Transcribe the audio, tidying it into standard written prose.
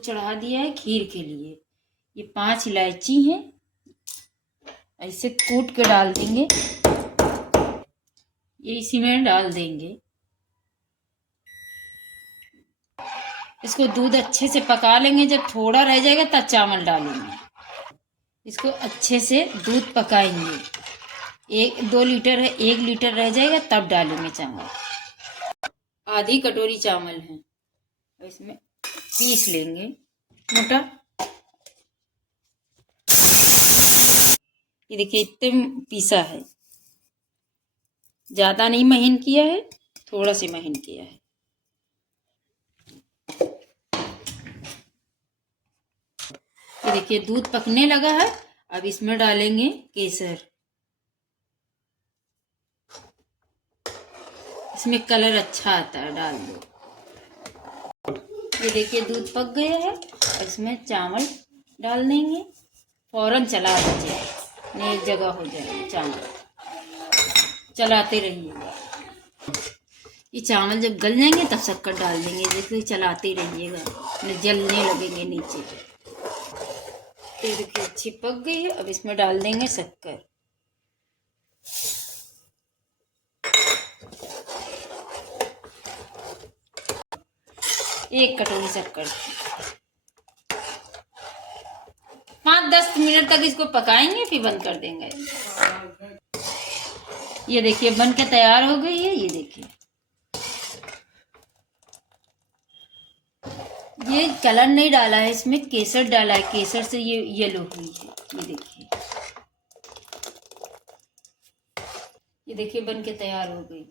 दूध चढ़ा दिया है खीर के लिए। ये 5 इलायची हैं, ऐसे कूट के डाल देंगे, ये इसी में डाल देंगे। इसको दूध अच्छे से पका लेंगे, जब थोड़ा रह जाएगा तब चावल डालेंगे। इसको अच्छे से दूध पकाएंगे, 2 लीटर है, 1 लीटर रह जाएगा तब डालेंगे चावल। आधी कटोरी चावल है, इसमें पीस लेंगे मोटा। ये देखिए इतने पीसा है, ज्यादा नहीं महीन किया है, थोड़ा सा महीन किया है। ये देखिए दूध पकने लगा है, अब इसमें डालेंगे केसर। इसमें कलर अच्छा आता है, डाल दो। ये देखिए दूध पक गया है, और इसमें चावल डाल देंगे। फौरन चला दीजिए, नहीं एक जगह हो जाएगा चावल, चलाते रहिएगा। ये चावल जब गल जाएंगे तब शक्कर डाल देंगे, जैसे चलाते रहिएगा, नहीं जलने लगेंगे नीचे। ये देखिए अच्छी पक गई है, अब इसमें डाल देंगे शक्कर। एक कटोरी शक्कर। 5-10 मिनट तक इसको पकाएंगे, फिर बंद कर देंगे। ये देखिए बन के तैयार हो गई है। ये देखिए ये कलर नहीं डाला है, इसमें केसर डाला है, केसर से ये येलो हुई है। ये देखिए बन के तैयार हो गई।